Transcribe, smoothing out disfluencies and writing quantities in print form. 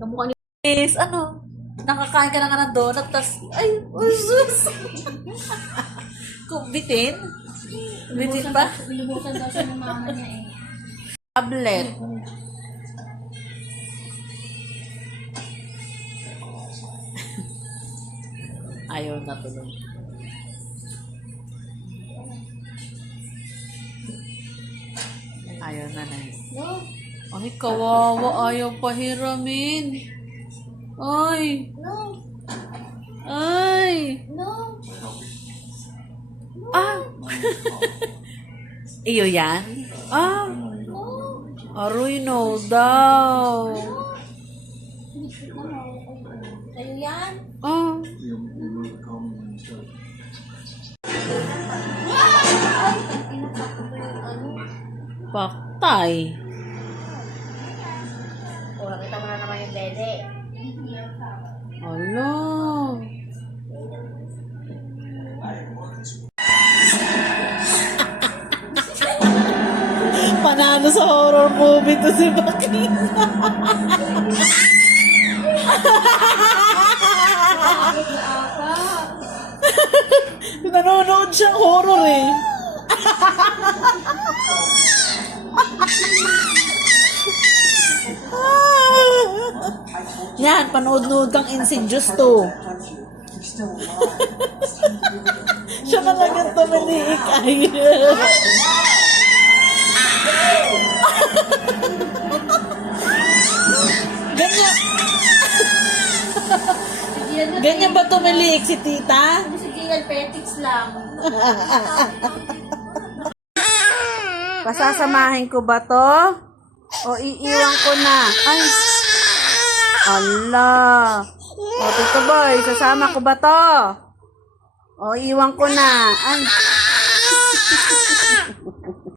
Kamukha ni is, ano, nakakain ka na nga ng donut, tas, ay, usus! Bitin? Bitin pa? Binubusan daw siya ng mama niya eh. Tablet. Ayaw na tuloy. Ayaw na na. No, Ay, kawawa. Ayaw pahiramin. Ay. no, Ay. no. Ah. Iyo yan? Ah. Aroy, no daw. Sa'yo yan? Ah. Paktay. O, nakita mo na naman yung dede. Ala. Panalo sa horror movie to si Bakina. Nanonood siyang horror eh. Yan, panood-nood kang Insidious to. Siya talagang tumaliik ay. Ganyan. Ganyan ba tumaliik si tita? Ano si Gian, petics lang. Pasasamahin ko ba to? O iiwan ko na? Ay. Allah. O tito boy, sasama ko ba to? O iiwan ko na? Ay.